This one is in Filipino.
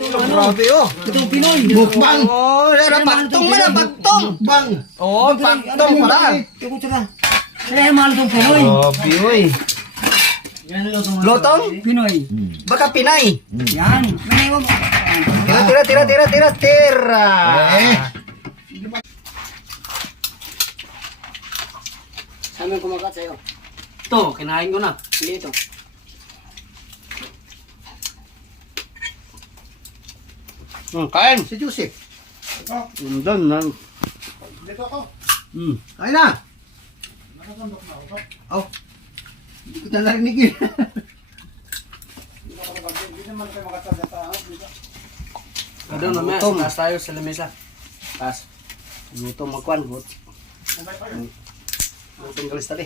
Grabe oh. Itong Pinoy. Mukbang. Oh, yan bagtong man, bagtong. Mukbang. Oh, bagtong pala. Ito ko Kaya mahal itong Pinoy. Grabe oy. Lotong? Pinoy. Baka Pinay. Yan. Pinay wag. Tira. Sa amin kumagat sa'yo. Ito, kinain ko na. Hindi ito. Kain. Si Joseph. Doon na. Dito ako. Hmm. Kain na. Oh. Hindi ko na narinig yun. Doon na Gutom. taas tayo sa lamesa. Taas. Gutom magkwan. Gutom galis tali.